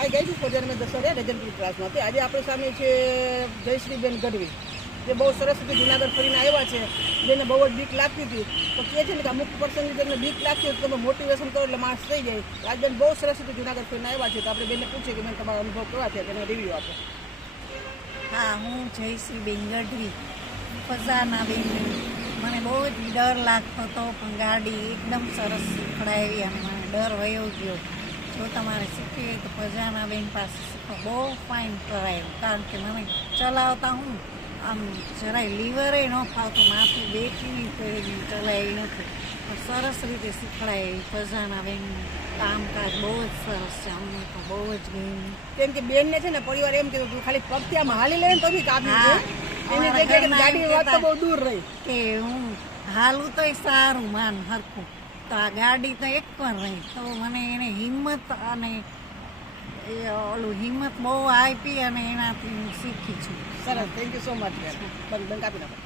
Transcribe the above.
High guys, ફોજન મેં દસરિયા legendary ક્લાસમાંથી આજે આપણી સામે છે જયશ્રીબેન ગઢવી, જે બહુ સરસ રીતે જુનાગઢ ફરીને આવ્યા છે. જેને બહુ જ બીક લાગતી હતી, તો કહે છે ને કે અમુક પર્સનની તમને બીક લાગતી હોય તો તમે મોટિવેશન કરો એટલે માણસ થઈ જાય. રાજબેન બહુ સરસ રીતે જુનાગઢ ફરીને આવ્યા છે, તો આપણે બેનને પૂછીએ કે બેન તમારો અનુભવ કેવા છે, તેનો રિવ્યૂ આપો. હા, હું જયશ્રીબેન ગઢવી, ફઝાના બેન. મને બહુ જ ડર લાગતો હતો, પણ ગાડી એકદમ સરસ શીખડાવી અને મને ડર વયો ગયો. જો તમારે શીખવી હોય તો ફઝાના બેન પાસે શીખો. બહુ ફાઇન કરાયું, કારણ કે મને ચલાવતા હું આમ જરાય લીવરે ન ફાવતું, માથું બેઠી ચલાવી નથી, પણ સરસ રીતે શીખડાવી. ફઝાના બેન કામકાજ બહુ જ સરસ છે, અમને તો બહુ જ ગમ્યું. કેમ કે બેનને છે ને પરિવાર એમ કીધું તું ખાલી પગથી આમ હાલી લે ને તો બી કાપી દે. એની જગ્યાએ ગાડી વાત તો બહુ દૂર રહી કે હું હાલું તોય સારું માન હરખું, તો આ ગાડી તો એક પર રહી. તો મને એને હિંમત અને હિંમત બહુ આપી અને એનાથી હું શીખી છું. સરસ, થેન્ક યુ સો મચ બેન. બંધ કાપી નાખો.